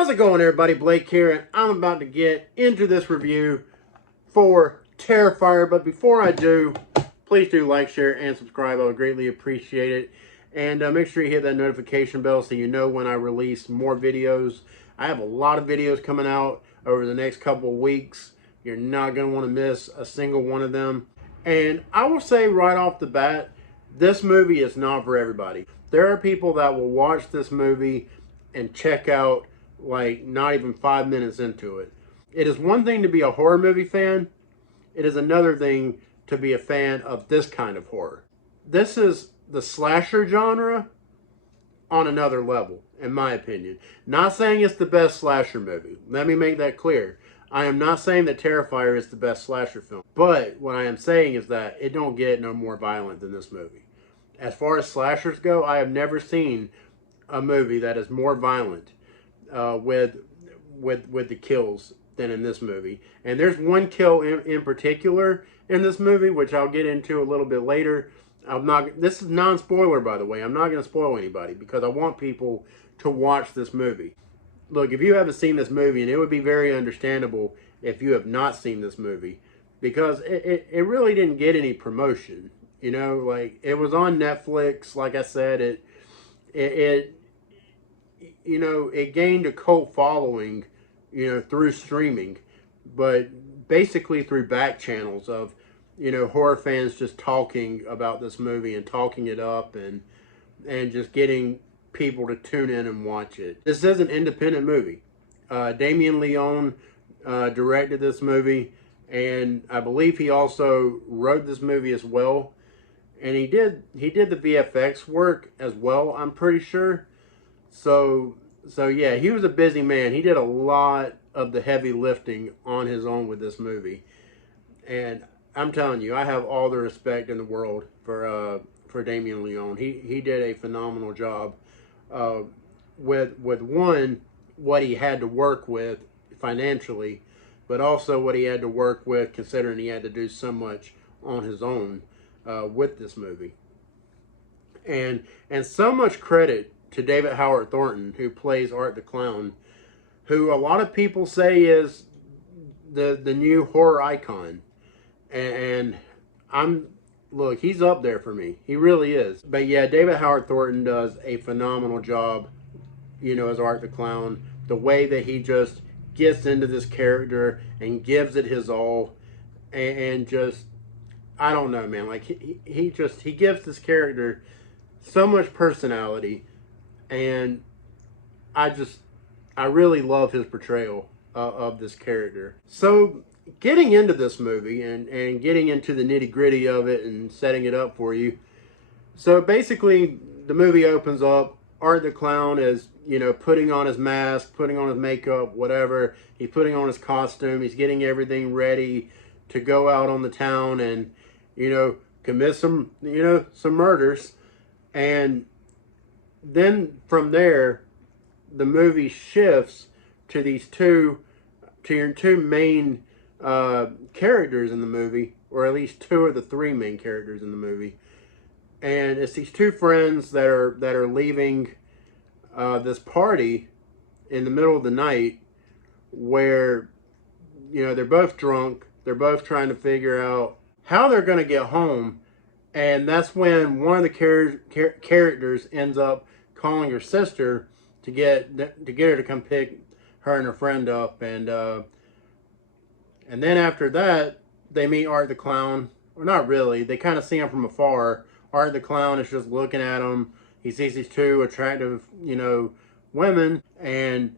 How's it going, everybody? Blake here, and I'm about to get into this review for Terrifier. But before I do, please do like, share, and subscribe. I would greatly appreciate it. And make sure you hit that notification bell so you know when I release more videos. I have a lot of videos coming out over the next couple of weeks. You're not going to want to miss a single one of them. And I will say right off the bat, this movie is not for everybody. There are people that will watch this movie and check out like not even 5 minutes into it. It is one thing to be a horror movie fan. It is another thing to be a fan of this kind of horror. This is the slasher genre on another level, in my opinion. Not saying it's the best slasher movie. Let me make that clear. I am not saying that Terrifier is the best slasher film. But what I am saying is that it don't get no more violent than this movie. As far as slashers go, I have never seen a movie that is more violent with the kills than in this movie. And there's one kill in particular in this movie, which I'll get into a little bit later. This is non-spoiler, by the way. I'm not going to spoil anybody because I want people to watch this movie. Look, if you haven't seen this movie, and it would be very understandable if you have not seen this movie, because it really didn't get any promotion. You know, like, it was on Netflix. Like I said, it you know, it gained a cult following, you know, through streaming, but basically through back channels of, you know, horror fans just talking about this movie and talking it up and just getting people to tune in and watch it. This is an independent movie. Damien Leone directed this movie, and I believe he also wrote this movie as well. And he did the VFX work as well, I'm pretty sure. So yeah, he was a busy man. He did a lot of the heavy lifting on his own with this movie. And I'm telling you, I have all the respect in the world for Damien Leone. He did a phenomenal job with one, what he had to work with financially, but also what he had to work with considering he had to do so much on his own with this movie. And so much credit to David Howard Thornton, who plays Art the Clown, who a lot of people say is the new horror icon. And look, he's up there for me. He really is. But yeah, David Howard Thornton does a phenomenal job, you know, as Art the Clown. The way that he just gets into this character and gives it his all, and just, I don't know, man. Like, he gives this character so much personality, and I really love his portrayal of this character. So, getting into this movie and getting into the nitty-gritty of it and setting it up for you. So, basically, the movie opens up. Art the Clown is, you know, putting on his mask, putting on his makeup, whatever. He's putting on his costume. He's getting everything ready to go out on the town and, you know, commit some murders. And then from there, the movie shifts to these two main characters in the movie, or at least two of the three main characters in the movie. And it's these two friends that are leaving this party in the middle of the night, where, you know, they're both drunk. They're both trying to figure out how they're going to get home. And that's when one of the characters ends up calling her sister to get her to come pick her and her friend up. And then after that, they meet Art the Clown. Or not really. They kind of see him from afar. Art the Clown is just looking at him. He sees these two attractive, you know, women. And,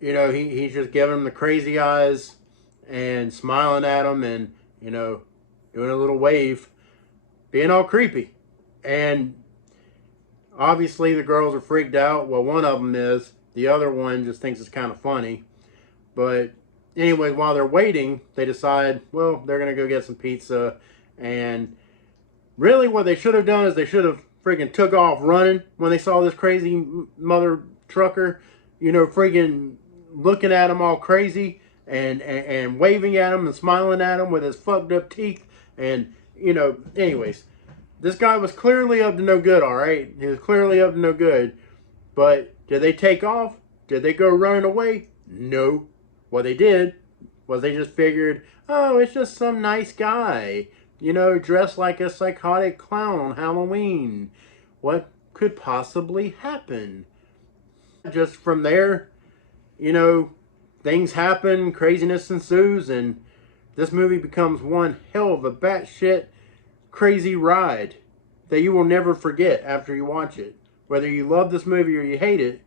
you know, he's just giving them the crazy eyes and smiling at them and, you know, doing a little wave, being all creepy. And obviously the girls are freaked out. Well, one of them is. The other one just thinks it's kind of funny. But anyways, while they're waiting, they decide, well, they're going to go get some pizza. And really what they should have done is they should have freaking took off running when they saw this crazy mother trucker, you know, freaking looking at them all crazy and waving at them and smiling at them with his fucked up teeth. And, you know, anyways, this guy was clearly up to no good, all right? He was clearly up to no good. But did they take off? Did they go running away? No. What they did was they just figured, oh, it's just some nice guy, you know, dressed like a psychotic clown on Halloween. What could possibly happen? Just from there, you know, things happen, craziness ensues, and this movie becomes one hell of a batshit crazy ride that you will never forget after you watch it. Whether you love this movie or you hate it,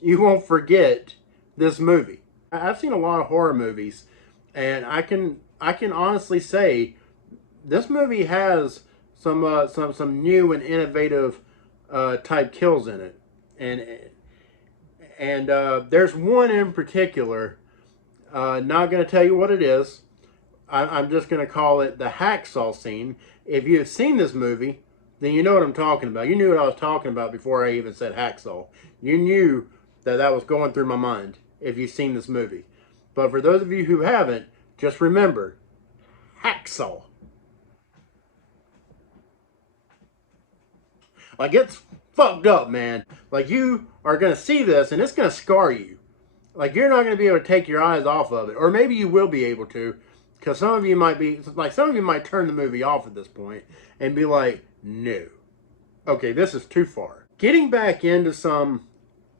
you won't forget this movie. I've seen a lot of horror movies, and I can honestly say this movie has some new and innovative type kills in it, and there's one in particular. Not going to tell you what it is. I'm just going to call it the hacksaw scene. If you have seen this movie, then you know what I'm talking about. You knew what I was talking about before I even said hacksaw. You knew that that was going through my mind if you've seen this movie. But for those of you who haven't, just remember, hacksaw. Like, it's fucked up, man. Like, you are going to see this and it's going to scar you. Like, you're not going to be able to take your eyes off of it. Or maybe you will be able to. Because some of you might be, like, some of you might turn the movie off at this point and be like, no. Okay, this is too far. Getting back into some,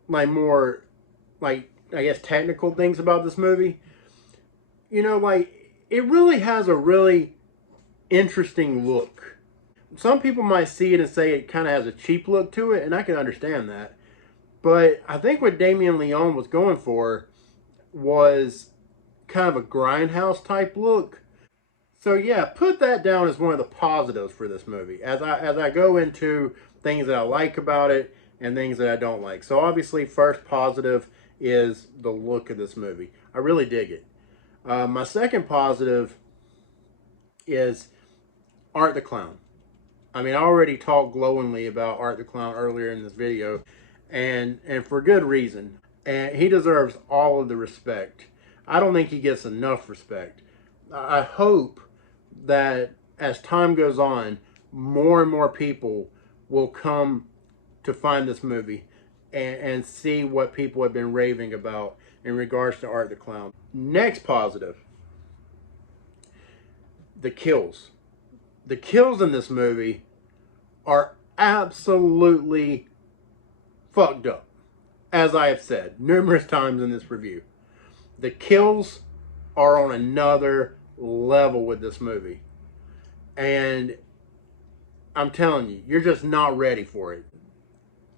like, more, like, I guess, technical things about this movie. You know, like, it really has a really interesting look. Some people might see it and say it kind of has a cheap look to it, and I can understand that. But I think what Damien Leone was going for was kind of a grindhouse type look. So yeah, put that down as one of the positives for this movie as I go into things that I like about it and things that I don't like. So obviously, first positive is the look of this movie. I really dig it. My second positive is Art the Clown. I mean, I already talked glowingly about Art the Clown earlier in this video, and for good reason. And he deserves all of the respect. I don't think he gets enough respect. I hope that as time goes on, more and more people will come to find this movie and see what people have been raving about in regards to Art the Clown. Next positive, the kills. The kills in this movie are absolutely fucked up, as I have said numerous times in this review. The kills are on another level with this movie. And I'm telling you, you're just not ready for it.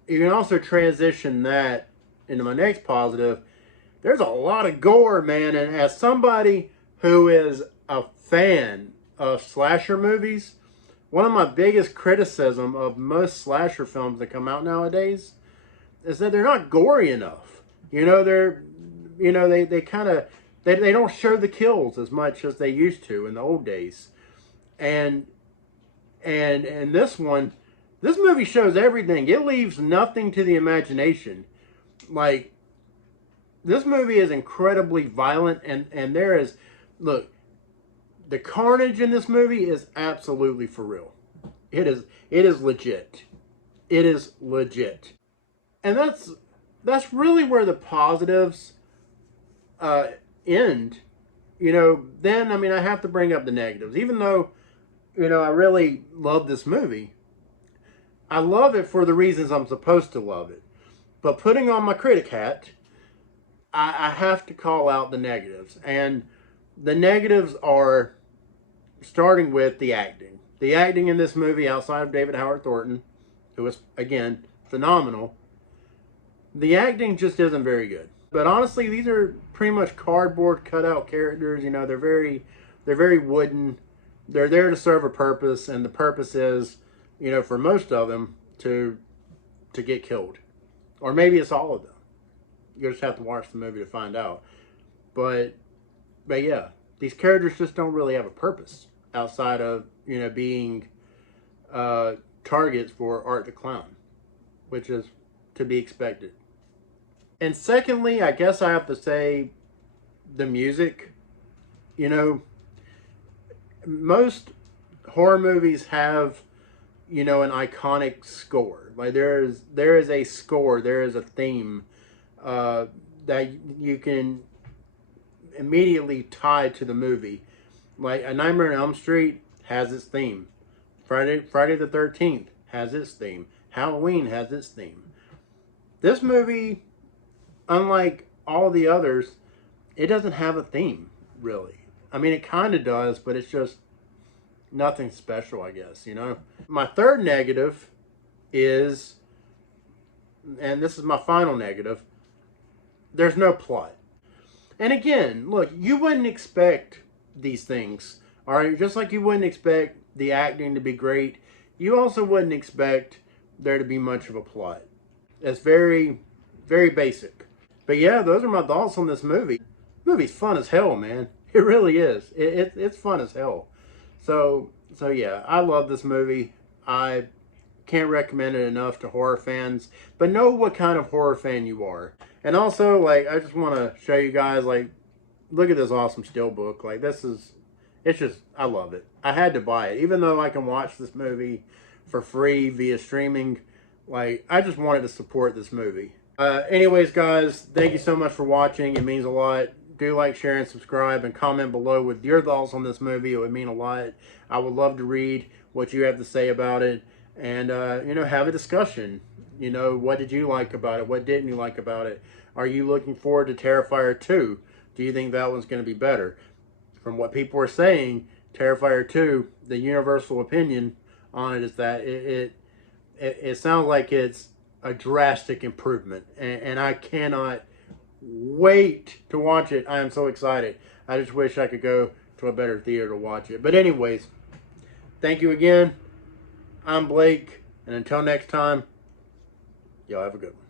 You can also transition that into my next positive. There's a lot of gore, man. And as somebody who is a fan of slasher movies, one of my biggest criticism of most slasher films that come out nowadays is that they're not gory enough. You know, they kind of, they don't show the kills as much as they used to in the old days. And this one, this movie shows everything. It leaves nothing to the imagination. Like, this movie is incredibly violent, and there is, look, the carnage in this movie is absolutely for real. It is legit. It is legit. And that's really where the positives end. You know, then, I mean, I have to bring up the negatives. Even though, you know, I really love this movie, I love it for the reasons I'm supposed to love it. But putting on my critic hat, I have to call out the negatives. And the negatives are, starting with the acting. The acting in this movie, outside of David Howard Thornton, who was, again, phenomenal, the acting just isn't very good. But honestly, these are pretty much cardboard cutout characters. You know, they're very wooden. They're there to serve a purpose, and the purpose is, you know, for most of them to get killed. Or maybe it's all of them. You just have to watch the movie to find out. But yeah, these characters just don't really have a purpose outside of, you know, being targets for Art the Clown, which is to be expected. And secondly, I guess I have to say the music. You know, most horror movies have, you know, an iconic score. Like there is a score, there is a theme that you can immediately tie to the movie. Like A Nightmare on Elm Street has its theme. Friday the 13th has its theme. Halloween has its theme. This movie, unlike all the others, it doesn't have a theme, really. I mean, it kind of does, but it's just nothing special, I guess, you know? My third negative is, and this is my final negative, there's no plot. And again, look, you wouldn't expect these things, all right? Just like you wouldn't expect the acting to be great, you also wouldn't expect there to be much of a plot. It's very, very basic. But yeah, those are my thoughts on this movie. The movie's fun as hell, man. It really is. It's fun as hell. So yeah, I love this movie. I can't recommend it enough to horror fans, but know what kind of horror fan you are. And also, like, I just want to show you guys, like, look at this awesome steelbook. Like, it's just, I love it. I had to buy it. Even though I can watch this movie for free via streaming, like, I just wanted to support this movie. Anyways, guys, thank you so much for watching. It means a lot. Do like, share, and subscribe, and comment below with your thoughts on this movie. It would mean a lot. I would love to read what you have to say about it, and you know, have a discussion. You know, what did you like about it? What didn't you like about it? Are you looking forward to Terrifier 2? Do you think that one's going to be better? From what people are saying, Terrifier 2, the universal opinion on it is that it sounds like it's a drastic improvement, and I cannot wait to watch it. I am so excited. I just wish I could go to a better theater to watch it. But anyways, thank you again. I'm Blake, and until next time, y'all have a good one.